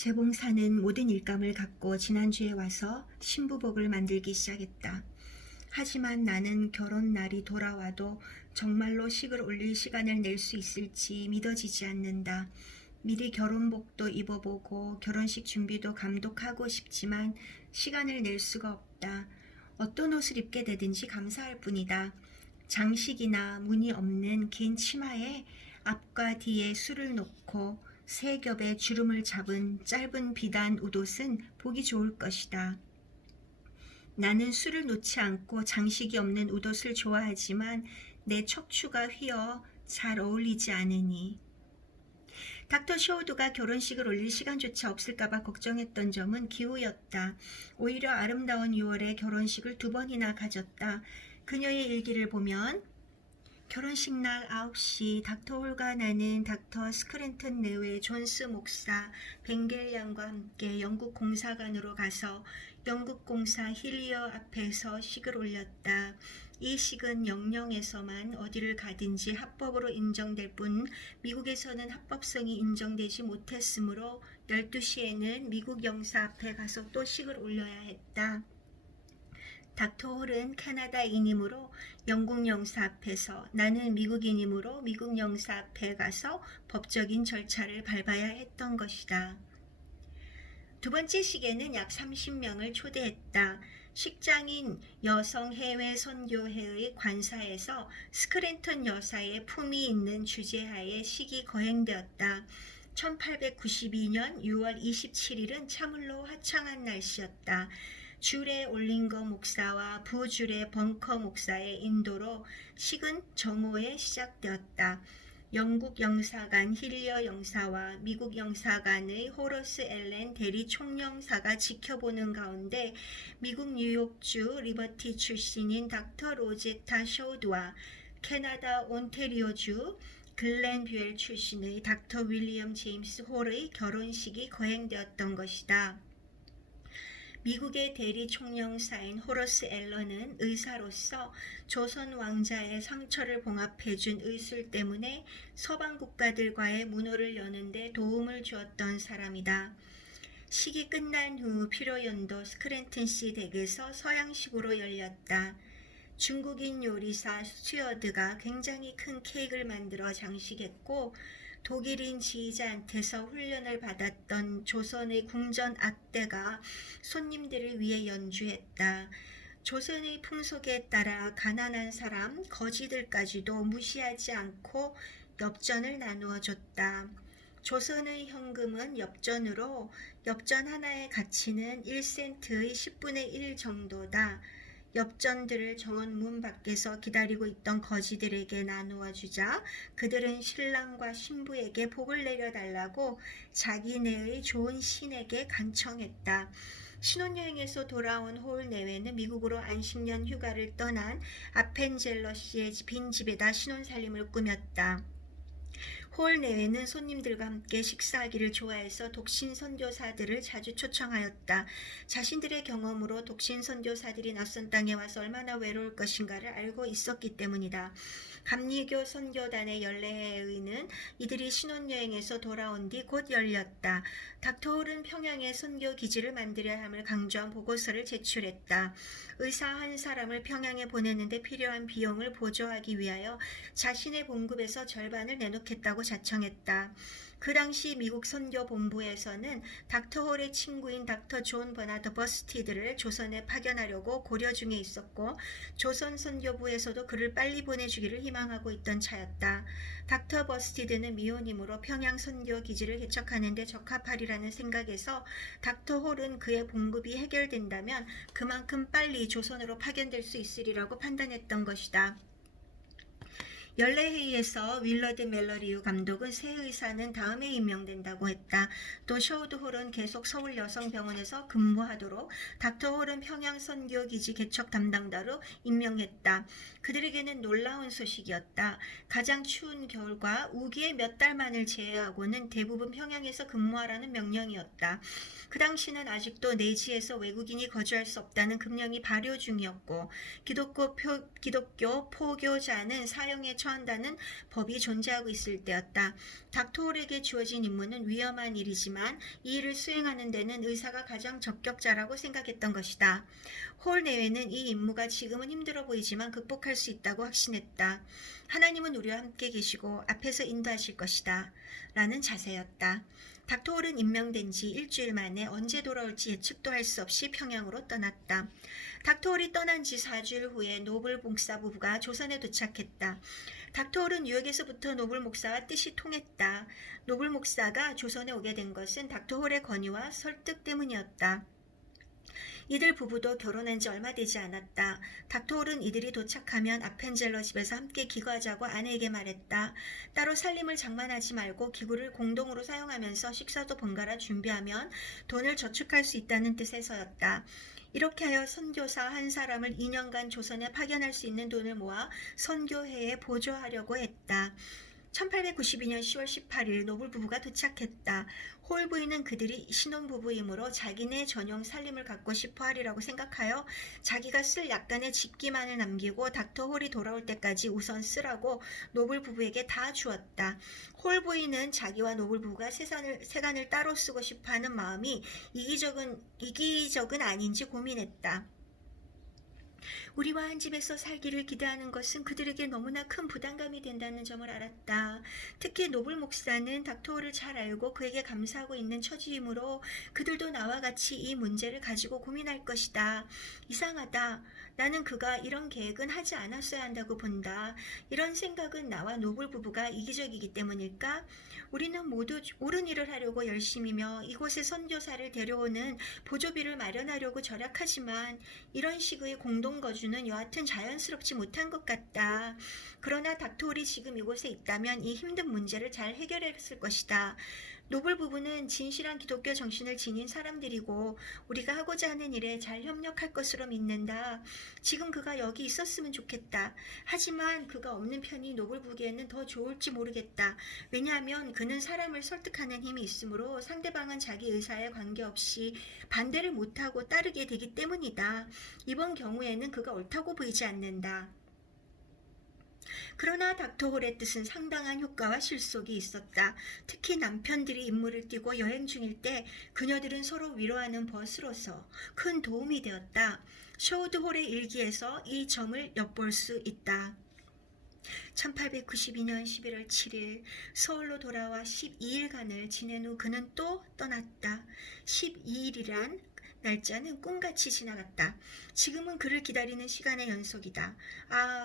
재봉사는 모든 일감을 갖고 지난주에 와서 신부복을 만들기 시작했다. 하지만 나는 결혼 날이 돌아와도 정말로 식을 올릴 시간을 낼 수 있을지 믿어지지 않는다. 미리 결혼복도 입어보고 결혼식 준비도 감독하고 싶지만 시간을 낼 수가 없다. 어떤 옷을 입게 되든지 감사할 뿐이다. 장식이나 무늬 없는 긴 치마에 앞과 뒤에 술을 놓고 세 겹의 주름을 잡은 짧은 비단 웃옷은 보기 좋을 것이다. 나는 술을 놓지 않고 장식이 없는 웃옷을 좋아하지만 내 척추가 휘어 잘 어울리지 않으니. 닥터 쇼우드가 결혼식을 올릴 시간조차 없을까봐 걱정했던 점은 기우였다. 오히려 아름다운 6월에 결혼식을 2번이나 가졌다. 그녀의 일기를 보면 결혼식 날 9시 닥터 홀과 나는 닥터 스크랜턴 내외 존스 목사 벵겔 양과 함께 영국 공사관으로 가서 영국 공사 힐리어 앞에서 식을 올렸다. 이 식은 영영에서만 어디를 가든지 합법으로 인정될 뿐 미국에서는 합법성이 인정되지 못했으므로 12시에는 미국 영사 앞에 가서 또 식을 올려야 했다. 닥터 홀은 캐나다인이므로 영국 영사 앞에서, 나는 미국인이므로 미국 영사 앞에 가서 법적인 절차를 밟아야 했던 것이다. 두 번째 식에는 약 30명을 초대했다. 식장인 여성 해외 선교회의 관사에서 스크랜턴 여사의 품이 있는 주재하에 식이 거행되었다. 1892년 6월 27일은 참으로 화창한 날씨였다. 줄에 올린거 목사와 부줄의 벙커 목사의 인도로 식은 정오에 시작되었다. 영국 영사관 힐리어 영사와 미국 영사관의 호러스 앨런 대리 총영사가 지켜보는 가운데 미국 뉴욕주 리버티 출신인 닥터 로제타 쇼우드와 캐나다 온태리오주 글렌뷰엘 출신의 닥터 윌리엄 제임스 홀의 결혼식이 거행되었던 것이다. 미국의 대리 총영사인 호러스 앨런은 의사로서 조선 왕자의 상처를 봉합해준 의술 때문에 서방 국가들과의 문호를 여는데 도움을 주었던 사람이다. 식이 끝난 후 피로연도 스크랜턴시 댁에서 서양식으로 열렸다. 중국인 요리사 스튜어드가 굉장히 큰 케이크를 만들어 장식했고 독일인 지휘자한테서 훈련을 받았던 조선의 궁전 악대가 손님들을 위해 연주했다. 조선의 풍속에 따라 가난한 사람, 거지들까지도 무시하지 않고 엽전을 나누어 줬다. 조선의 현금은 엽전으로 엽전 하나의 가치는 1센트의 10분의 1 정도다. 엽전들을 정원 문 밖에서 기다리고 있던 거지들에게 나누어 주자 그들은 신랑과 신부에게 복을 내려달라고 자기네의 좋은 신에게 간청했다. 신혼여행에서 돌아온 홀 내외는 미국으로 안식년 휴가를 떠난 아펜젤러 씨의 빈집에다 신혼살림을 꾸몄다. 홀 내외는 손님들과 함께 식사하기를 좋아해서 독신 선교사들을 자주 초청하였다. 자신들의 경험으로 독신 선교사들이 낯선 땅에 와서 얼마나 외로울 것인가를 알고 있었기 때문이다. 감리교 선교단의 연례회의는 이들이 신혼여행에서 돌아온 뒤 곧 열렸다. 닥터 홀은 평양에 선교 기지를 만들어야 함을 강조한 보고서를 제출했다. 의사 한 사람을 평양에 보내는데 필요한 비용을 보조하기 위하여 자신의 봉급에서 절반을 내놓겠다고 자청했다. 그 당시 미국 선교본부에서는 닥터 홀의 친구인 닥터 존 버나드 버스티드를 조선에 파견하려고 고려 중에 있었고 조선 선교부에서도 그를 빨리 보내주기를 희망하고 있던 차였다. 닥터 버스티드는 미혼이므로 평양 선교 기지를 개척하는 데 적합하리라는 생각에서 닥터 홀은 그의 봉급이 해결된다면 그만큼 빨리 조선으로 파견될 수 있으리라고 판단했던 것이다. 연례회의에서 윌러드 멜러리유 감독은 새 의사는 다음에 임명된다고 했다. 또 쇼우드 홀은 계속 서울 여성병원에서 근무하도록 닥터 홀은 평양 선교기지 개척 담당자로 임명했다. 그들에게는 놀라운 소식이었다. 가장 추운 겨울과 우기의 몇 달만을 제외하고는 대부분 평양에서 근무하라는 명령이었다. 그 당시는 아직도 내지에서 외국인이 거주할 수 없다는 금령이 발효 중이었고 기독교 포교자는 사형에 처한다는 법이 존재하고 있을 때였다. 닥터 홀에게 주어진 임무는 위험한 일이지만 이 일을 수행하는 데는 의사가 가장 적격자라고 생각했던 것이다. 홀 내외는 이 임무가 지금은 힘들어 보이지만 극복할 수 있다고 확신했다. 하나님은 우리와 함께 계시고 앞에서 인도하실 것이다. 라는 자세였다. 닥터 홀은 임명된 지 일주일 만에 언제 돌아올지 예측도 할 수 없이 평양으로 떠났다. 닥터 홀이 떠난 지 4주일 후에 노블 목사 부부가 조선에 도착했다. 닥터 홀은 뉴욕에서부터 노블 목사와 뜻이 통했다. 노블 목사가 조선에 오게 된 것은 닥터 홀의 권유와 설득 때문이었다. 이들 부부도 결혼한 지 얼마 되지 않았다. 닥터 홀은 이들이 도착하면 아펜젤러 집에서 함께 기거하자고 아내에게 말했다. 따로 살림을 장만하지 말고 기구를 공동으로 사용하면서 식사도 번갈아 준비하면 돈을 저축할 수 있다는 뜻에서였다. 이렇게 하여 선교사 한 사람을 2년간 조선에 파견할 수 있는 돈을 모아 선교회에 보조하려고 했다. 1892년 10월 18일 노블 부부가 도착했다. 홀 부인은 그들이 신혼부부이므로 자기네 전용 살림을 갖고 싶어 하리라고 생각하여 자기가 쓸 약간의 집기만을 남기고 닥터 홀이 돌아올 때까지 우선 쓰라고 노블 부부에게 다 주었다. 홀 부인은 자기와 노블 부부가 세간을 따로 쓰고 싶어 하는 마음이 이기적은 아닌지 고민했다. 우리와 한 집에서 살기를 기대하는 것은 그들에게 너무나 큰 부담감이 된다는 점을 알았다. 특히 노블 목사는 닥터 홀을 잘 알고 그에게 감사하고 있는 처지이므로 그들도 나와 같이 이 문제를 가지고 고민할 것이다. 이상하다. 나는 그가 이런 계획은 하지 않았어야 한다고 본다. 이런 생각은 나와 노블 부부가 이기적이기 때문일까? 우리는 모두 옳은 일을 하려고 열심이며 이곳에 선교사를 데려오는 보조비를 마련하려고 절약하지만 이런 식의 공동거주는 여하튼 자연스럽지 못한 것 같다. 그러나 닥터 홀이 지금 이곳에 있다면 이 힘든 문제를 잘 해결했을 것이다. 노블 부부는 진실한 기독교 정신을 지닌 사람들이고 우리가 하고자 하는 일에 잘 협력할 것으로 믿는다. 지금 그가 여기 있었으면 좋겠다. 하지만 그가 없는 편이 노블 부부에게는 더 좋을지 모르겠다. 왜냐하면 그는 사람을 설득하는 힘이 있으므로 상대방은 자기 의사에 관계없이 반대를 못하고 따르게 되기 때문이다. 이번 경우에는 그가 옳다고 보이지 않는다. 그러나 닥터 홀의 뜻은 상당한 효과와 실속이 있었다. 특히 남편들이 임무를 띄고 여행 중일 때 그녀들은 서로 위로하는 벗으로서 큰 도움이 되었다. 쇼우드 홀의 일기에서 이 점을 엿볼 수 있다. 1892년 11월 7일 서울로 돌아와 12일간을 지낸 후 그는 또 떠났다. 12일이란 날짜는 꿈같이 지나갔다. 지금은 그를 기다리는 시간의 연속이다.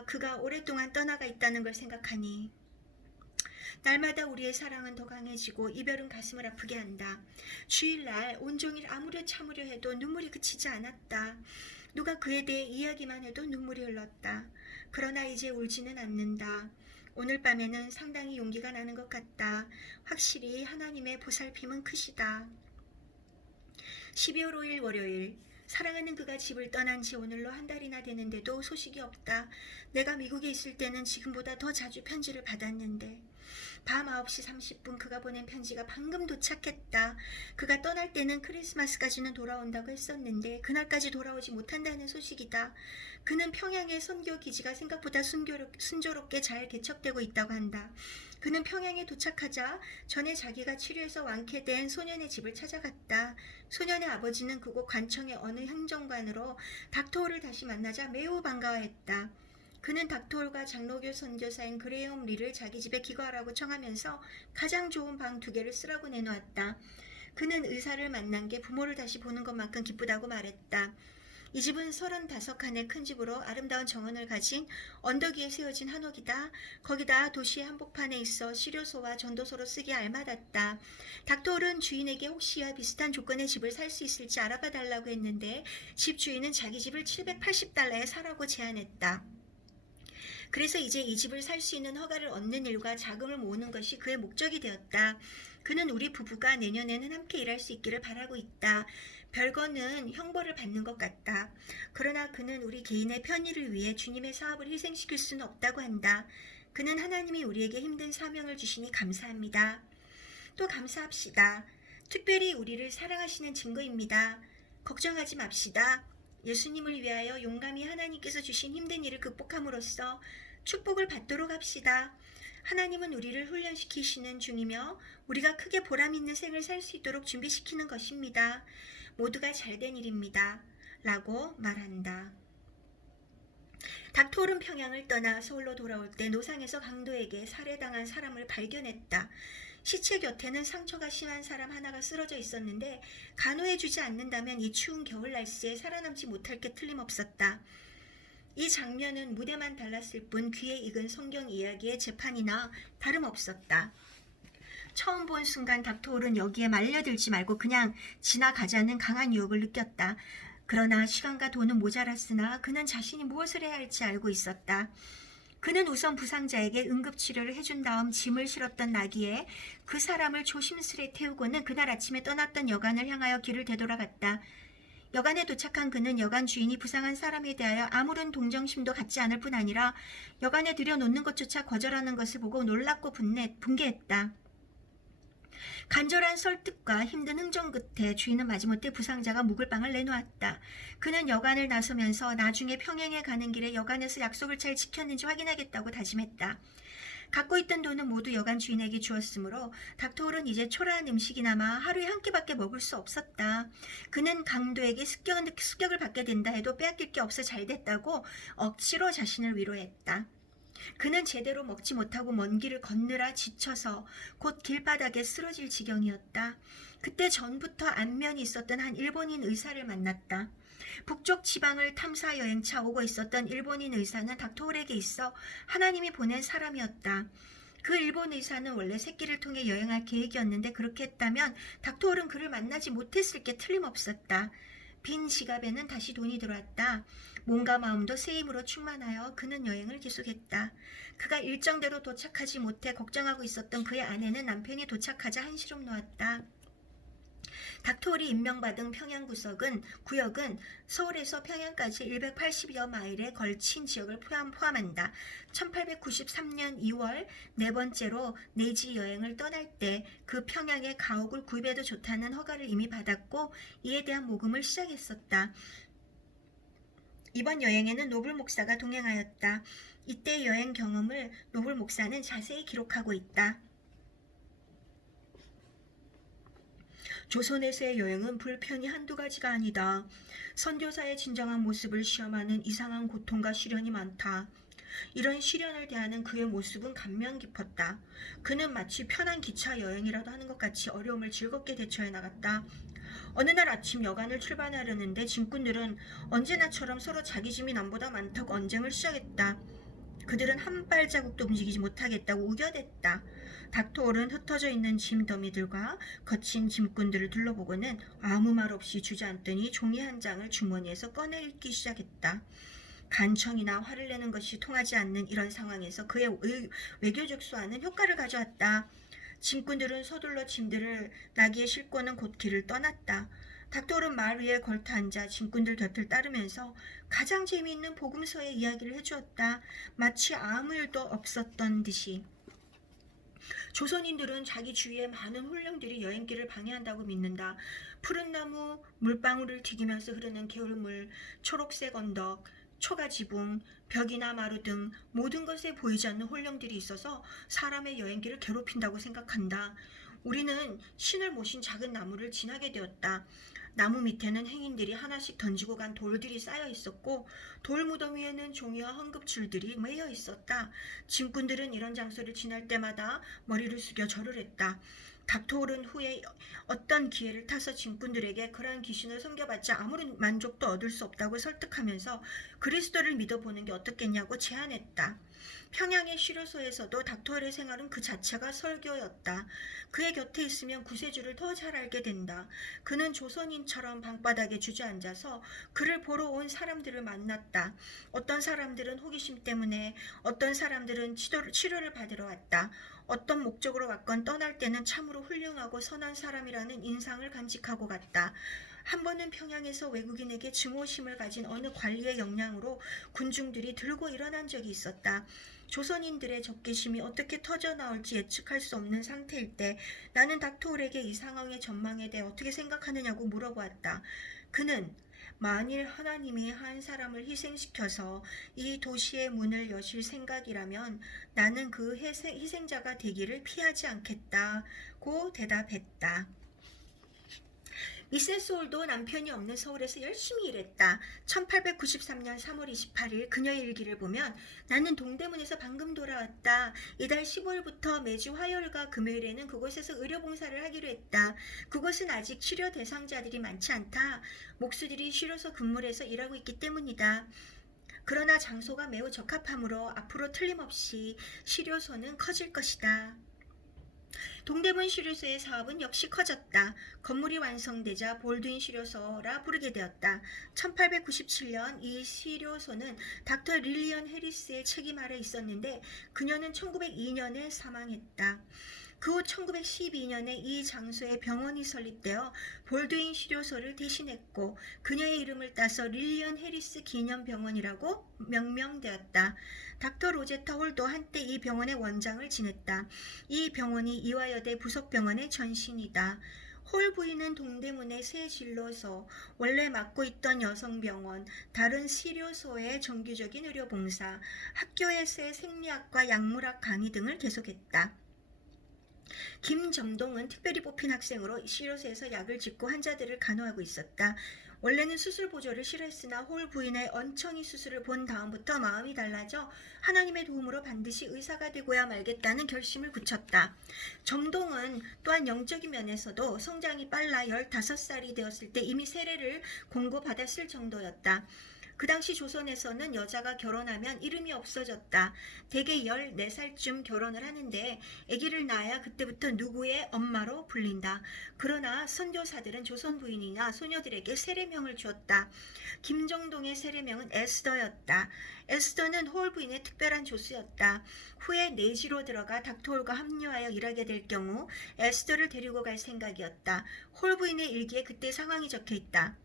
그가 오랫동안 떠나가 있다는 걸 생각하니 날마다 우리의 사랑은 더 강해지고 이별은 가슴을 아프게 한다. 주일날 온종일 아무려 참으려 해도 눈물이 그치지 않았다. 누가 그에 대해 이야기만 해도 눈물이 흘렀다. 그러나 이제 울지는 않는다. 오늘 밤에는 상당히 용기가 나는 것 같다. 확실히 하나님의 보살핌은 크시다. 12월 5일 월요일. 사랑하는 그가 집을 떠난 지 오늘로 한 달이나 되는데도 소식이 없다. 내가 미국에 있을 때는 지금보다 더 자주 편지를 받았는데. 밤 9시 30분 그가 보낸 편지가 방금 도착했다. 그가 떠날 때는 크리스마스까지는 돌아온다고 했었는데 그날까지 돌아오지 못한다는 소식이다. 그는 평양의 선교 기지가 생각보다 순조롭게 잘 개척되고 있다고 한다. 그는 평양에 도착하자 전에 자기가 치료해서 완쾌된 소년의 집을 찾아갔다. 소년의 아버지는 그곳 관청의 어느 행정관으로 닥터 홀을 다시 만나자 매우 반가워했다. 그는 닥터 홀과 장로교 선교사인 그레이엄 리를 자기 집에 기거하라고 청하면서 가장 좋은 방 2개를 쓰라고 내놓았다. 그는 의사를 만난 게 부모를 다시 보는 것만큼 기쁘다고 말했다. 이 집은 35칸의 큰 집으로 아름다운 정원을 가진 언덕 위에 세워진 한옥이다. 거기다 도시의 한복판에 있어 시료소와 전도소로 쓰기에 알맞았다. 닥터 홀은 주인에게 혹시 이와 비슷한 조건의 집을 살 수 있을지 알아봐 달라고 했는데 집 주인은 자기 집을 $780에 사라고 제안했다. 그래서 이제 이 집을 살 수 있는 허가를 얻는 일과 자금을 모으는 것이 그의 목적이 되었다. 그는 우리 부부가 내년에는 함께 일할 수 있기를 바라고 있다. 별거는 형벌을 받는 것 같다. 그러나 그는 우리 개인의 편의를 위해 주님의 사업을 희생시킬 수는 없다고 한다. 그는 하나님이 우리에게 힘든 사명을 주시니 감사합니다. 또 감사합시다. 특별히 우리를 사랑하시는 증거입니다. 걱정하지 맙시다. 예수님을 위하여 용감히 하나님께서 주신 힘든 일을 극복함으로써 축복을 받도록 합시다. 하나님은 우리를 훈련시키시는 중이며 우리가 크게 보람 있는 생을 살 수 있도록 준비시키는 것입니다. 모두가 잘된 일입니다. 라고 말한다. 닥터홀은 평양을 떠나 서울로 돌아올 때 노상에서 강도에게 살해당한 사람을 발견했다. 시체 곁에는 상처가 심한 사람 하나가 쓰러져 있었는데 간호해주지 않는다면 이 추운 겨울 날씨에 살아남지 못할 게 틀림없었다. 이 장면은 무대만 달랐을 뿐 귀에 익은 성경 이야기의 재판이나 다름없었다. 처음 본 순간 닥터홀은 여기에 말려들지 말고 그냥 지나가자는 강한 유혹을 느꼈다. 그러나 시간과 돈은 모자랐으나 그는 자신이 무엇을 해야 할지 알고 있었다. 그는 우선 부상자에게 응급치료를 해준 다음 짐을 실었던 나귀에 그 사람을 조심스레 태우고는 그날 아침에 떠났던 여관을 향하여 길을 되돌아갔다. 여관에 도착한 그는 여관 주인이 부상한 사람에 대하여 아무런 동정심도 갖지 않을 뿐 아니라 여관에 들여놓는 것조차 거절하는 것을 보고 놀랍고 분개했다. 간절한 설득과 힘든 흥정 끝에 주인은 마지못해 부상자가 묵을 방을 내놓았다. 그는 여관을 나서면서 나중에 평양에 가는 길에 여관에서 약속을 잘 지켰는지 확인하겠다고 다짐했다. 갖고 있던 돈은 모두 여관 주인에게 주었으므로 닥터홀은 이제 초라한 음식이나마 하루에 한 끼밖에 먹을 수 없었다. 그는 강도에게 습격을 받게 된다 해도 빼앗길 게 없어 잘 됐다고 억지로 자신을 위로했다. 그는 제대로 먹지 못하고 먼 길을 걷느라 지쳐서 곧 길바닥에 쓰러질 지경이었다. 그때 전부터 안면이 있었던 한 일본인 의사를 만났다. 북쪽 지방을 탐사 여행차 오고 있었던 일본인 의사는 닥터홀에게 있어 하나님이 보낸 사람이었다. 그 일본 의사는 원래 새끼를 통해 여행할 계획이었는데 그렇게 했다면 닥터홀은 그를 만나지 못했을 게 틀림없었다. 빈 지갑에는 다시 돈이 들어왔다. 몸과 마음도 새 힘으로 충만하여 그는 여행을 계속했다. 그가 일정대로 도착하지 못해 걱정하고 있었던 그의 아내는 남편이 도착하자 한시름 놓았다. 닥터홀이 임명받은 평양구역은 서울에서 평양까지 180여 마일에 걸친 지역을 포함한다. 1893년 2월 네 번째로 내지 여행을 떠날 때 그 평양의 가옥을 구입해도 좋다는 허가를 이미 받았고 이에 대한 모금을 시작했었다. 이번 여행에는 노블 목사가 동행하였다. 이때 여행 경험을 노블 목사는 자세히 기록하고 있다. 조선에서의 여행은 불편이 한두 가지가 아니다. 선교사의 진정한 모습을 시험하는 이상한 고통과 시련이 많다. 이런 시련을 대하는 그의 모습은 감명 깊었다. 그는 마치 편한 기차 여행이라도 하는 것 같이 어려움을 즐겁게 대처해 나갔다. 어느 날 아침 여관을 출발하려는데 짐꾼들은 언제나처럼 서로 자기 짐이 남보다 많다고 언쟁을 시작했다. 그들은 한 발자국도 움직이지 못하겠다고 우겨댔다. 닥터홀은 흩어져 있는 짐 더미들과 거친 짐꾼들을 둘러보고는 아무 말 없이 주저앉더니 종이 한 장을 주머니에서 꺼내 읽기 시작했다. 간청이나 화를 내는 것이 통하지 않는 이런 상황에서 그의 외교적 수완은 효과를 가져왔다. 짐꾼들은 서둘러 짐들을 나귀에 싣고는 곧 길을 떠났다. 닥터홀은 말 위에 걸터 앉아 짐꾼들 곁을 따르면서 가장 재미있는 복음서의 이야기를 해주었다. 마치 아무 일도 없었던 듯이. 조선인들은 자기 주위에 많은 훈령들이 여행길을 방해한다고 믿는다. 푸른 나무, 물방울을 튀기면서 흐르는 개울물, 초록색 언덕, 초가지붕, 벽이나 마루 등 모든 것에 보이지 않는 혼령들이 있어서 사람의 여행길을 괴롭힌다고 생각한다. 우리는 신을 모신 작은 나무를 지나게 되었다. 나무 밑에는 행인들이 하나씩 던지고 간 돌들이 쌓여 있었고 돌 무덤 위에는 종이와 헌금줄들이 매여 있었다. 짐꾼들은 이런 장소를 지날 때마다 머리를 숙여 절을 했다. 닥터홀은 후에 어떤 기회를 타서 짐꾼들에게 그러한 귀신을 섬겨봤자 아무런 만족도 얻을 수 없다고 설득하면서 그리스도를 믿어보는 게 어떻겠냐고 제안했다. 평양의 쉬료소에서도 닥터홀의 생활은 그 자체가 설교였다. 그의 곁에 있으면 구세주를 더 잘 알게 된다. 그는 조선인처럼 방바닥에 주저앉아서 그를 보러 온 사람들을 만났다. 어떤 사람들은 호기심 때문에, 어떤 사람들은 치료를 받으러 왔다. 어떤 목적으로 왔건 떠날 때는 참으로 훌륭하고 선한 사람이라는 인상을 간직하고 갔다. 한 번은 평양에서 외국인에게 증오심을 가진 어느 관리의 역량으로 군중들이 들고 일어난 적이 있었다. 조선인들의 적개심이 어떻게 터져나올지 예측할 수 없는 상태일 때 나는 닥터홀에게 이 상황의 전망에 대해 어떻게 생각하느냐고 물어보았다. 그는 만일 하나님이 한 사람을 희생시켜서 이 도시의 문을 여실 생각이라면 나는 그 희생자가 되기를 피하지 않겠다고 대답했다. 미세스 홀도 남편이 없는 서울에서 열심히 일했다. 1893년 3월 28일 그녀의 일기를 보면 나는 동대문에서 방금 돌아왔다. 이달 15일부터 매주 화요일과 금요일에는 그곳에서 의료봉사를 하기로 했다. 그곳은 아직 치료 대상자들이 많지 않다. 목수들이 쉬러서 근무를 해서 일하고 있기 때문이다. 그러나 장소가 매우 적합하므로 앞으로 틀림없이 치료소는 커질 것이다. 동대문 시료소의 사업은 역시 커졌다. 건물이 완성되자 볼드윈 시료소라 부르게 되었다. 1897년 이 시료소는 닥터 릴리언 해리스의 책임 아래 있었는데 그녀는 1902년에 사망했다. 그 후 1912년에 이 장소에 병원이 설립되어 볼드윈 시료소를 대신했고 그녀의 이름을 따서 릴리언 해리스 기념병원이라고 명명되었다. 닥터 로제타 홀도 한때 이 병원의 원장을 지냈다. 이 병원이 이화여대 부속병원의 전신이다. 홀 부인은 동대문의 새 진로소, 원래 맡고 있던 여성병원, 다른 시료소의 정기적인 의료봉사, 학교에서의 생리학과 약물학 강의 등을 계속했다. 김점동은 특별히 뽑힌 학생으로 시료소에서 약을 짓고 환자들을 간호하고 있었다. 원래는 수술 보조를 싫어했으나 홀 부인의 언청이 수술을 본 다음부터 마음이 달라져 하나님의 도움으로 반드시 의사가 되고야 말겠다는 결심을 굳혔다. 점동은 또한 영적인 면에서도 성장이 빨라 15살이 되었을 때 이미 세례를 공고받았을 정도였다. 그 당시 조선에서는 여자가 결혼하면 이름이 없어졌다. 대개 14살쯤 결혼을 하는데 아기를 낳아야 그때부터 누구의 엄마로 불린다. 그러나 선교사들은 조선 부인이나 소녀들에게 세례명을 주었다. 김정동의 세례명은 에스더였다. 에스더는 홀 부인의 특별한 조수였다. 후에 내지로 들어가 닥터홀과 합류하여 일하게 될 경우 에스더를 데리고 갈 생각이었다. 홀 부인의 일기에 그때 상황이 적혀있다.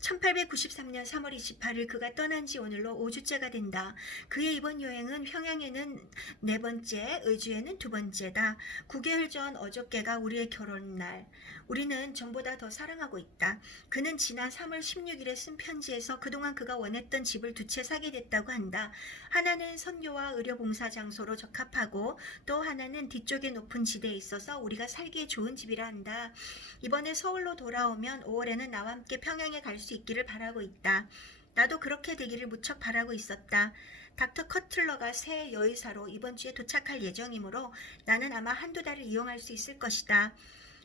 1893년 3월 28일 그가 떠난 지 오늘로 5주째가 된다. 그의 이번 여행은 평양에는 4번째, 의주에는 2번째다. 9개월 전 어저께가 우리의 결혼날. 우리는 전보다 더 사랑하고 있다. 그는 지난 3월 16일에 쓴 편지에서 그동안 그가 원했던 집을 2채 사게 됐다고 한다. 하나는 선교와 의료봉사 장소로 적합하고 또 하나는 뒤쪽에 높은 지대에 있어서 우리가 살기에 좋은 집이라 한다. 이번에 서울로 돌아오면 5월에는 나와 함께 평양에 갈 수 있기를 바라고 있다. 나도 그렇게 되기를 무척 바라고 있었다. 닥터 커틀러가 새 여의사로 이번 주에 도착할 예정이므로 나는 아마 한두 달을 이용할 수 있을 것이다.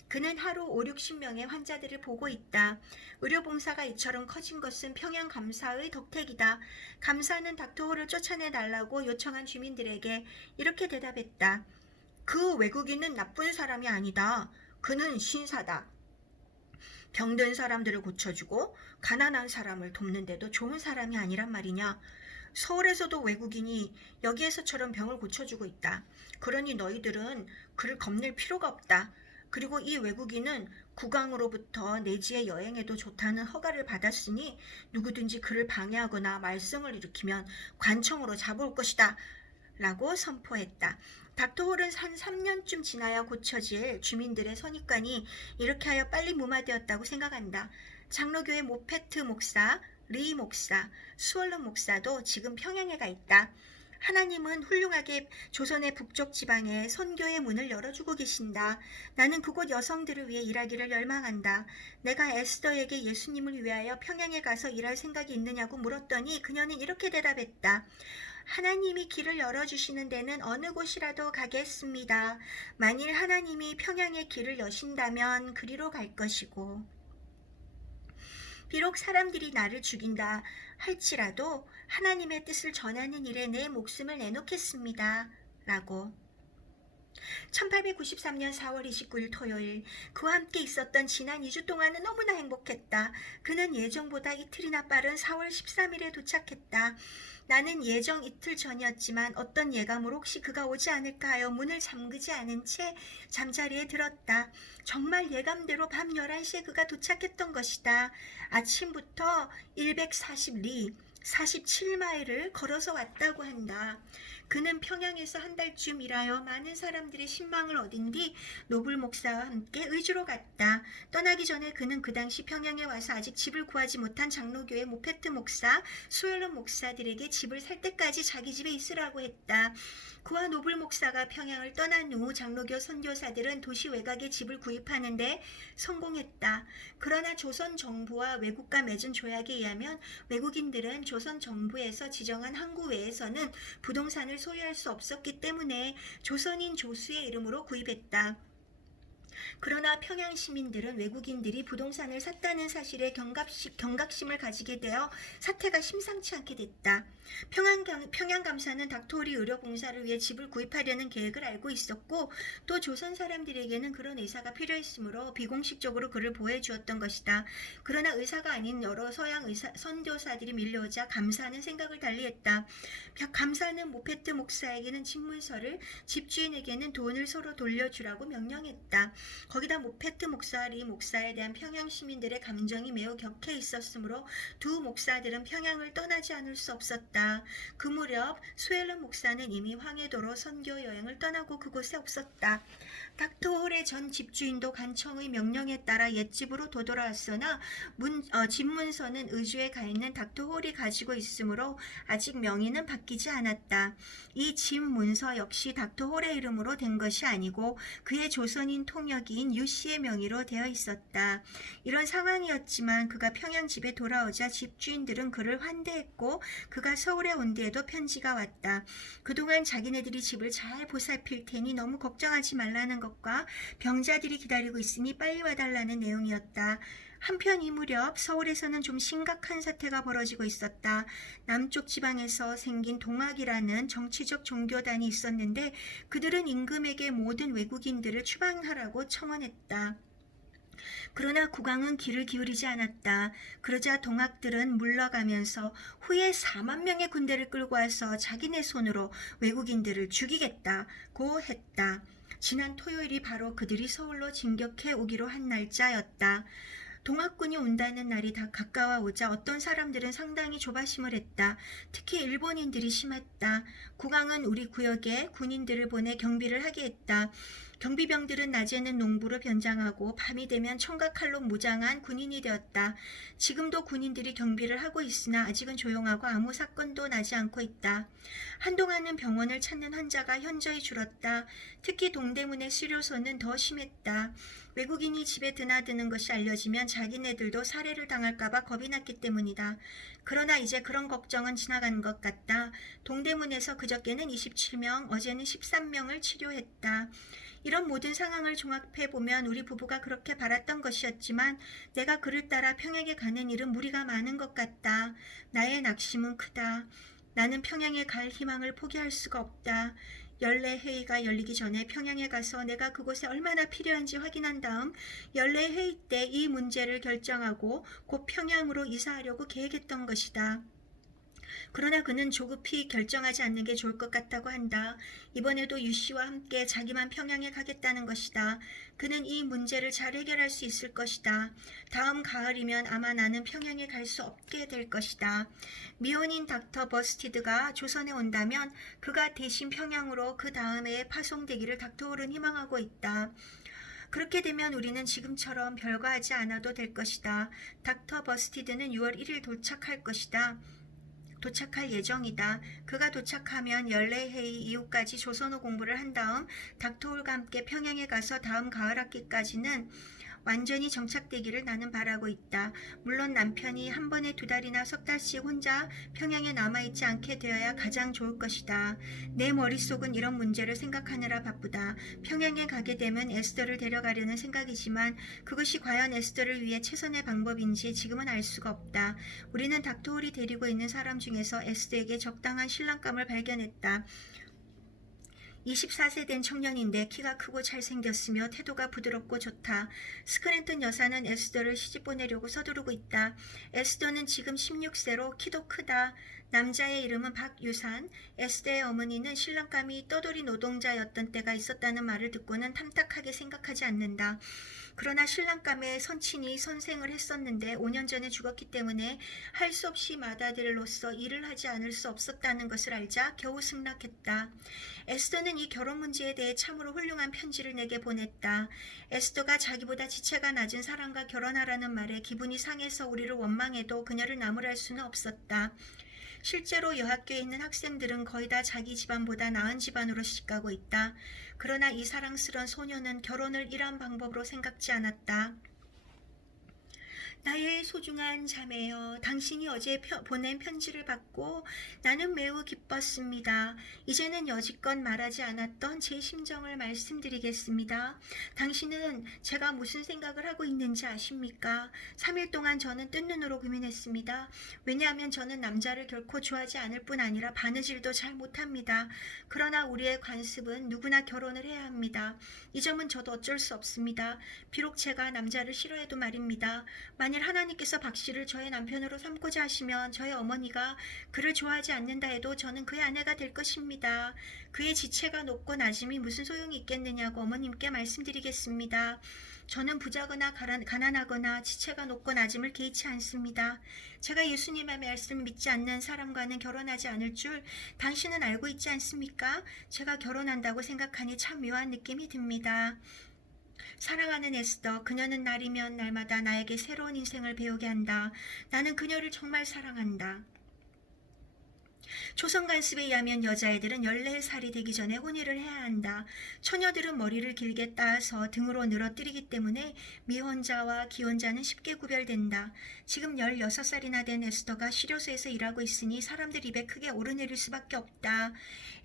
그는 하루 5, 60명의 환자들을 보고 있다. 의료봉사가 이처럼 커진 것은 평양 감사의 덕택이다. 감사는 닥터홀을 쫓아내달라고 요청한 주민들에게 이렇게 대답했다. 그 외국인은 나쁜 사람이 아니다. 그는 신사다. 병든 사람들을 고쳐주고 가난한 사람을 돕는데도 좋은 사람이 아니란 말이냐. 서울에서도 외국인이 여기에서처럼 병을 고쳐주고 있다. 그러니 너희들은 그를 겁낼 필요가 없다. 그리고 이 외국인은 국왕으로부터 내지에 여행해도 좋다는 허가를 받았으니 누구든지 그를 방해하거나 말썽을 일으키면 관청으로 잡아올 것이다. 라고 선포했다. 닥터홀은 한 3년쯤 지나야 고쳐질 주민들의 선입관이 이렇게 하여 빨리 무마되었다고 생각한다. 장로교회 모페트 목사, 리 목사, 수월론 목사도 지금 평양에 가 있다. 하나님은 훌륭하게 조선의 북쪽 지방에 선교의 문을 열어주고 계신다. 나는 그곳 여성들을 위해 일하기를 열망한다. 내가 에스더에게 예수님을 위하여 평양에 가서 일할 생각이 있느냐고 물었더니 그녀는 이렇게 대답했다. 하나님이 길을 열어주시는 데는 어느 곳이라도 가겠습니다. 만일 하나님이 평양의 길을 여신다면 그리로 갈 것이고 비록 사람들이 나를 죽인다 할지라도 하나님의 뜻을 전하는 일에 내 목숨을 내놓겠습니다. 라고. 1893년 4월 29일 토요일, 그와 함께 있었던 지난 2주 동안은 너무나 행복했다. 그는 예정보다 이틀이나 빠른 4월 13일에 도착했다. 나는 예정 이틀 전이었지만 어떤 예감으로 혹시 그가 오지 않을까 하여 문을 잠그지 않은 채 잠자리에 들었다. 정말 예감대로 밤 11시에 그가 도착했던 것이다. 아침부터 140리, 47마일을 걸어서 왔다고 한다. 그는 평양에서 한 달쯤 일하여 많은 사람들의 신망을 얻은 뒤 노블 목사와 함께 의주로 갔다. 떠나기 전에 그는 그 당시 평양에 와서 아직 집을 구하지 못한 장로교회 모페트 목사, 수엘론 목사들에게 집을 살 때까지 자기 집에 있으라고 했다. 그와 노블 목사가 평양을 떠난 후 장로교 선교사들은 도시 외곽에 집을 구입하는데 성공했다. 그러나 조선 정부와 외국과 맺은 조약에 의하면 외국인들은 조선 정부에서 지정한 항구 외에서는 부동산을 소유할 수 없었기 때문에 조선인 조수의 이름으로 구입했다. 그러나 평양 시민들은 외국인들이 부동산을 샀다는 사실에 경각심을 가지게 되어 사태가 심상치 않게 됐다. 평양감사는 닥터홀이 의료봉사를 위해 집을 구입하려는 계획을 알고 있었고 또 조선 사람들에게는 그런 의사가 필요했으므로 비공식적으로 그를 보호해 주었던 것이다. 그러나 의사가 아닌 여러 서양 선교사들이 밀려오자 감사는 생각을 달리했다. 감사는 모페트 목사에게는 집문서를, 집주인에게는 돈을 서로 돌려주라고 명령했다. 거기다 모페트 목사와 리 목사에 대한 평양 시민들의 감정이 매우 격해 있었으므로 두 목사들은 평양을 떠나지 않을 수 없었다. 그 무렵 수엘론 목사는 이미 황해도로 선교 여행을 떠나고 그곳에 없었다. 닥터홀의 전 집주인도 간청의 명령에 따라 옛집으로 되돌아왔으나 집문서는 의주에 가 있는 닥터홀이 가지고 있으므로 아직 명의는 바뀌지 않았다. 이 집문서 역시 닥터홀의 이름으로 된 것이 아니고 그의 조선인 통역인 유씨의 명의로 되어 있었다. 이런 상황이었지만 그가 평양 집에 돌아오자 집주인들은 그를 환대했고 그가 서울에 온 뒤에도 편지가 왔다. 그동안 자기네들이 집을 잘 보살필 테니 너무 걱정하지 말라는 것과 병자들이 기다리고 있으니 빨리 와달라는 내용이었다. 한편 이 무렵 서울에서는 좀 심각한 사태가 벌어지고 있었다. 남쪽 지방에서 생긴 동학이라는 정치적 종교단이 있었는데 그들은 임금에게 모든 외국인들을 추방하라고 청원했다. 그러나 국왕은 귀를 기울이지 않았다. 그러자 동학들은 물러가면서 후에 4만 명의 군대를 끌고 와서 자기네 손으로 외국인들을 죽이겠다고 했다. 지난 토요일이 바로 그들이 서울로 진격해 오기로 한 날짜였다. 동학군이 온다는 날이 다 가까워오자 어떤 사람들은 상당히 조바심을 했다. 특히 일본인들이 심했다. 국왕은 우리 구역에 군인들을 보내 경비를 하게 했다. 경비병들은 낮에는 농부로 변장하고 밤이 되면 총과 칼로 무장한 군인이 되었다. 지금도 군인들이 경비를 하고 있으나 아직은 조용하고 아무 사건도 나지 않고 있다. 한동안은 병원을 찾는 환자가 현저히 줄었다. 특히 동대문의 수료소는 더 심했다. 외국인이 집에 드나드는 것이 알려지면 자기네들도 살해를 당할까봐 겁이 났기 때문이다. 그러나 이제 그런 걱정은 지나간 것 같다. 동대문에서 그저께는 27명, 어제는 13명을 치료했다. 이런 모든 상황을 종합해보면 우리 부부가 그렇게 바랐던 것이었지만 내가 그를 따라 평양에 가는 일은 무리가 많은 것 같다. 나의 낙심은 크다. 나는 평양에 갈 희망을 포기할 수가 없다. 연례회의가 열리기 전에 평양에 가서 내가 그곳에 얼마나 필요한지 확인한 다음 연례회의 때 이 문제를 결정하고 곧 평양으로 이사하려고 계획했던 것이다. 그러나 그는 조급히 결정하지 않는 게 좋을 것 같다고 한다. 이번에도 유씨와 함께 자기만 평양에 가겠다는 것이다. 그는 이 문제를 잘 해결할 수 있을 것이다. 다음 가을이면 아마 나는 평양에 갈 수 없게 될 것이다. 미혼인 닥터 버스티드가 조선에 온다면 그가 대신 평양으로 그 다음에 파송되기를 닥터홀은 희망하고 있다. 그렇게 되면 우리는 지금처럼 별거하지 않아도 될 것이다. 닥터 버스티드는 6월 1일 도착할 예정이다. 그가 도착하면 연례회의 이후까지 조선어 공부를 한 다음 닥터홀과 함께 평양에 가서 다음 가을 학기까지는 완전히 정착되기를 나는 바라고 있다. 물론 남편이 한 번에 2달이나 석 달씩 혼자 평양에 남아있지 않게 되어야 가장 좋을 것이다. 내 머릿속은 이런 문제를 생각하느라 바쁘다. 평양에 가게 되면 에스더를 데려가려는 생각이지만 그것이 과연 에스더를 위해 최선의 방법인지 지금은 알 수가 없다. 우리는 닥터홀이 데리고 있는 사람 중에서 에스더에게 적당한 신랑감을 발견했다. 24세 된 청년인데 키가 크고 잘생겼으며 태도가 부드럽고 좋다. 스크랜턴 여사는 에스더를 시집 보내려고 서두르고 있다. 에스더는 지금 16세로 키도 크다. 남자의 이름은 박유산. 에스더의 어머니는 신랑감이 떠돌이 노동자였던 때가 있었다는 말을 듣고는 탐탁하게 생각하지 않는다. 그러나 신랑감의 선친이 선생을 했었는데 5년 전에 죽었기 때문에 할 수 없이 맏아들로서 일을 하지 않을 수 없었다는 것을 알자 겨우 승낙했다. 에스더는 이 결혼 문제에 대해 참으로 훌륭한 편지를 내게 보냈다. 에스더가 자기보다 지체가 낮은 사람과 결혼하라는 말에 기분이 상해서 우리를 원망해도 그녀를 나무랄 수는 없었다. 실제로 여학교에 있는 학생들은 거의 다 자기 집안보다 나은 집안으로 시집가고 있다. 그러나 이 사랑스러운 소녀는 결혼을 이러한 방법으로 생각지 않았다. 나의 소중한 자매여, 당신이 어제 보낸 편지를 받고 나는 매우 기뻤습니다. 이제는 여지껏 말하지 않았던 제 심정을 말씀드리겠습니다. 당신은 제가 무슨 생각을 하고 있는지 아십니까? 3일 동안 저는 뜬 눈으로 고민했습니다. 왜냐하면 저는 남자를 결코 좋아하지 않을 뿐 아니라 바느질도 잘 못합니다. 그러나 우리의 관습은 누구나 결혼을 해야 합니다. 이 점은 저도 어쩔 수 없습니다. 비록 제가 남자를 싫어해도 말입니다. 만일 하나님께서 박 씨를 저의 남편으로 삼고자 하시면 저의 어머니가 그를 좋아하지 않는다 해도 저는 그의 아내가 될 것입니다. 그의 지체가 높고 낮음이 무슨 소용이 있겠느냐고 어머님께 말씀드리겠습니다. 저는 부자거나 가난하거나 지체가 높고 낮음을 개의치 않습니다. 제가 예수님의 말씀을 믿지 않는 사람과는 결혼하지 않을 줄 당신은 알고 있지 않습니까? 제가 결혼한다고 생각하니 참 묘한 느낌이 듭니다. 사랑하는 에스더, 그녀는 날이면 날마다 나에게 새로운 인생을 배우게 한다. 나는 그녀를 정말 사랑한다. 조선 관습에 의하면 여자애들은 14살이 되기 전에 혼인을 해야 한다. 처녀들은 머리를 길게 따서 등으로 늘어뜨리기 때문에 미혼자와 기혼자는 쉽게 구별된다. 지금 16살이나 된 에스더가 시료소에서 일하고 있으니 사람들 입에 크게 오르내릴 수밖에 없다.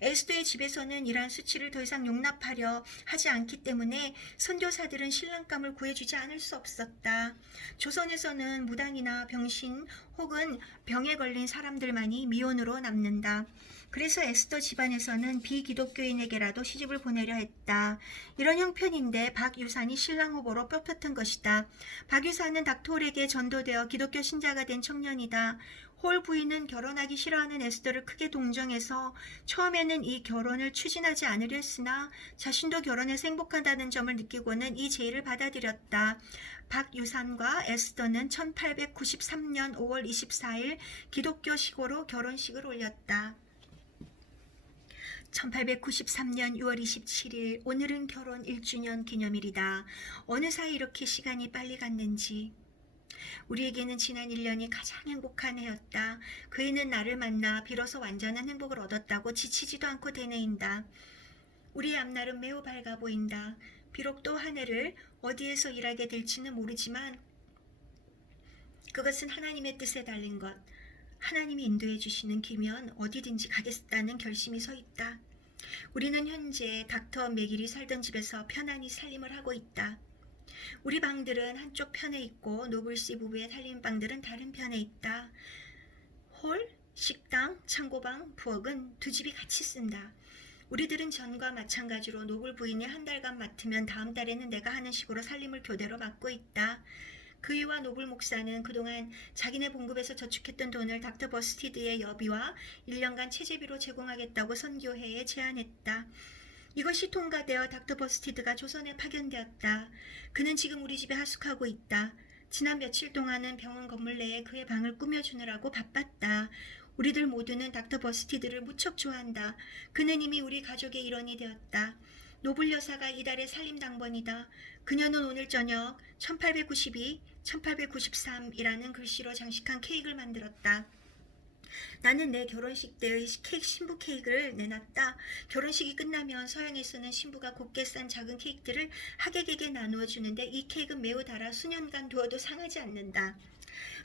에스더의 집에서는 이러한 수치를 더 이상 용납하려 하지 않기 때문에 선교사들은 신랑감을 구해주지 않을 수 없었다. 조선에서는 무당이나 병신 혹은 병에 걸린 사람들만이 미혼으로 남는다. 그래서 에스더 집안에서는 비기독교인에게라도 시집을 보내려 했다. 이런 형편인데 박유산이 신랑 후보로 뽑혔던 것이다. 박유산은 닥터홀에게 전도되어 기독교 신자가 된 청년이다. 홀 부인은 결혼하기 싫어하는 에스더를 크게 동정해서 처음에는 이 결혼을 추진하지 않으려 했으나 자신도 결혼해서 행복하다는 점을 느끼고는 이 제의를 받아들였다. 박유산과 에스더는 1893년 5월 24일 기독교 시고로 결혼식을 올렸다. 1893년 6월 27일, 오늘은 결혼 1주년 기념일이다. 어느 사이 이렇게 시간이 빨리 갔는지. 우리에게는 지난 1년이 가장 행복한 해였다. 그 해는 나를 만나 비로소 완전한 행복을 얻었다고 지치지도 않고 되뇌인다. 우리의 앞날은 매우 밝아 보인다. 비록 또 한 해를 어디에서 일하게 될지는 모르지만 그것은 하나님의 뜻에 달린 것. 하나님이 인도해 주시는 길이면 어디든지 가겠다는 결심이 서 있다. 우리는 현재 닥터 맥일이 살던 집에서 편안히 살림을 하고 있다. 우리 방들은 한쪽 편에 있고 노블씨 부부의 살림방들은 다른 편에 있다. 홀, 식당, 창고방, 부엌은 두 집이 같이 쓴다. 우리들은 전과 마찬가지로 노블 부인이 한 달간 맡으면 다음 달에는 내가 하는 식으로 살림을 교대로 맡고 있다. 그이와 노블 목사는 그동안 자기네 봉급에서 저축했던 돈을 닥터 버스티드의 여비와 1년간 체재비로 제공하겠다고 선교회에 제안했다. 이것이 통과되어 닥터 버스티드가 조선에 파견되었다. 그는 지금 우리 집에 하숙하고 있다. 지난 며칠 동안은 병원 건물 내에 그의 방을 꾸며주느라고 바빴다. 우리들 모두는 닥터 버스티드를 무척 좋아한다. 그는 이미 우리 가족의 일원이 되었다. 노블 여사가 이달의 살림당번이다. 그녀는 오늘 저녁 1892, 1893이라는 글씨로 장식한 케이크를 만들었다. 나는 내 결혼식 때의 신부 케이크를 내놨다. 결혼식이 끝나면 서양에서는 신부가 곱게 싼 작은 케이크들을 하객에게 나누어 주는데 이 케이크는 매우 달아 수년간 두어도 상하지 않는다.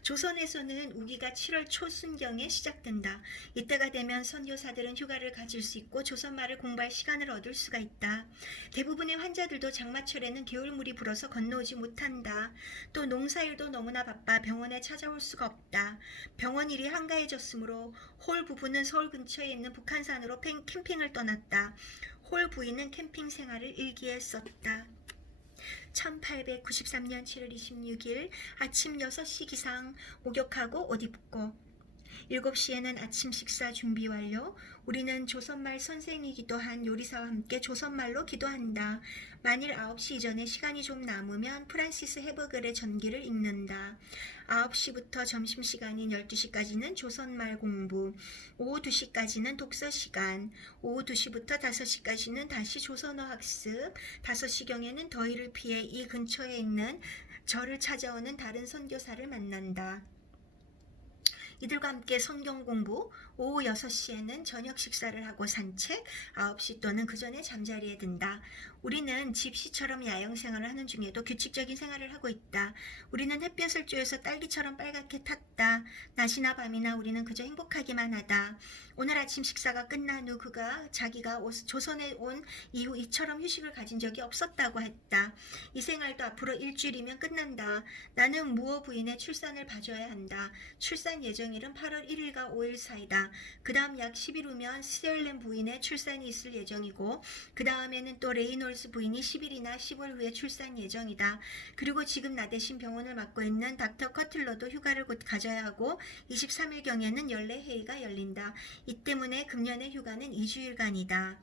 조선에서는 우기가 7월 초순경에 시작된다. 이때가 되면 선교사들은 휴가를 가질 수 있고 조선말을 공부할 시간을 얻을 수가 있다. 대부분의 환자들도 장마철에는 개울물이 불어서 건너오지 못한다. 또 농사일도 너무나 바빠 병원에 찾아올 수가 없다. 병원 일이 한가해졌으므로 있으므로 홀 부부는 서울 근처에 있는 북한산으로 캠핑을 떠났다. 홀 부인은 캠핑 생활을 일기에 썼다. 1893년 7월 26일 아침 6시 기상. 목욕하고 옷 입고 7시에는 아침 식사 준비 완료. 우리는 조선말 선생이기도 한 요리사와 함께 조선말로 기도한다. 만일 9시 이전에 시간이 좀 남으면 프란시스 헤버글의 전기를 읽는다. 9시부터 점심시간인 12시까지는 조선말 공부, 오후 2시까지는 독서시간, 오후 2시부터 5시까지는 다시 조선어 학습, 5시경에는 더위를 피해 이 근처에 있는 저를 찾아오는 다른 선교사를 만난다. 이들과 함께 성경 공부, 오후 6시에는 저녁 식사를 하고 산책, 9시 또는 그 전에 잠자리에 든다. 우리는 집시처럼 야영 생활을 하는 중에도 규칙적인 생활을 하고 있다. 우리는 햇볕을 쬐어서 딸기처럼 빨갛게 탔다. 낮이나 밤이나 우리는 그저 행복하기만 하다. 오늘 아침 식사가 끝난 후 그가 자기가 조선에 온 이후 이처럼 휴식을 가진 적이 없었다고 했다. 이 생활도 앞으로 일주일이면 끝난다. 나는 무어 부인의 출산을 봐줘야 한다. 출산 예정일은 8월 1일과 5일 사이다. 그 다음 약 10일 후면 스텔렌 부인의 출산이 있을 예정이고 그 다음에는 또 레이놀스 부인이 10일이나 10월 후에 출산 예정이다. 그리고 지금 나 대신 병원을 맡고 있는 닥터 커틀러도 휴가를 곧 가져야 하고 23일경에는 연례 회의가 열린다. 이 때문에 금년의 휴가는 2주일간이다.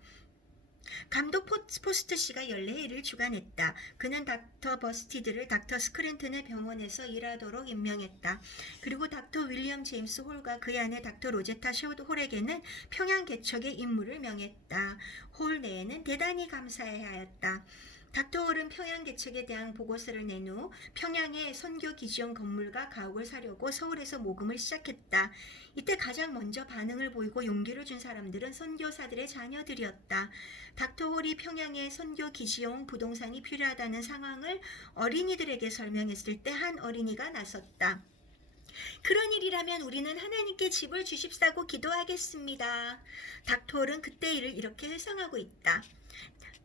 감독 포스트 씨가 연례회의를 주관했다. 그는 닥터 버스티드를 닥터 스크랜튼의 병원에서 일하도록 임명했다. 그리고 닥터 윌리엄 제임스 홀과 그의 아내 닥터 로제타 셔드 홀에게는 평양 개척의 임무를 명했다. 홀 내에는 대단히 감사해야 하였다. 닥터 홀은 평양 개척에 대한 보고서를 낸 후 평양의 선교 기지용 건물과 가옥을 사려고 서울에서 모금을 시작했다. 이때 가장 먼저 반응을 보이고 용기를 준 사람들은 선교사들의 자녀들이었다. 닥터 홀이 평양에 선교 기지용 부동산이 필요하다는 상황을 어린이들에게 설명했을 때 한 어린이가 나섰다. 그런 일이라면 우리는 하나님께 집을 주십사고 기도하겠습니다. 닥터 홀은 그때 일을 이렇게 회상하고 있다.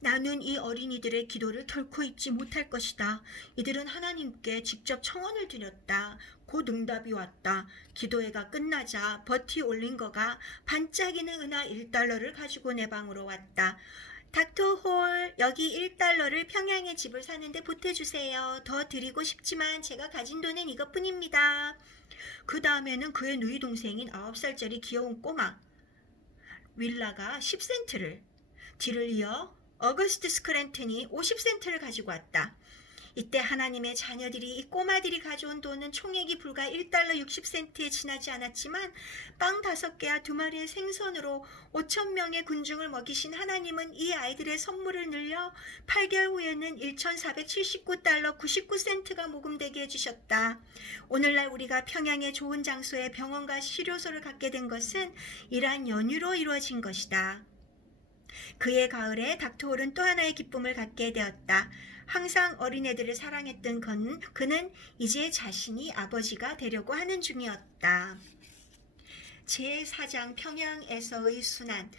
나는 이 어린이들의 기도를 결코 잊지 못할 것이다. 이들은 하나님께 직접 청원을 드렸다. 곧 응답이 왔다. 기도회가 끝나자 버티 올린거가 반짝이는 은하 1달러를 가지고 내 방으로 왔다. 닥터 홀, 여기 1달러를 평양의 집을 사는데 보태주세요. 더 드리고 싶지만 제가 가진 돈은 이것뿐입니다. 그 다음에는 그의 누이 동생인 9살짜리 귀여운 꼬마 윌라가 10센트를, 뒤를 이어 어거스트 스크랜튼이 50센트를 가지고 왔다. 이때 하나님의 자녀들이 이 꼬마들이 가져온 돈은 총액이 불과 1달러 60센트에 지나지 않았지만 빵 5개와 2마리의 생선으로 5,000명의 군중을 먹이신 하나님은 이 아이들의 선물을 늘려 8개월 후에는 1,479달러 99센트가 모금되게 해주셨다. 오늘날 우리가 평양의 좋은 장소에 병원과 치료소를 갖게 된 것은 이러한 연유로 이루어진 것이다. 그의 가을에 닥터 홀은 또 하나의 기쁨을 갖게 되었다. 항상 어린애들을 사랑했던 그는 이제 자신이 아버지가 되려고 하는 중이었다. 제4장 평양에서의 순환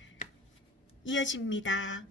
이어집니다.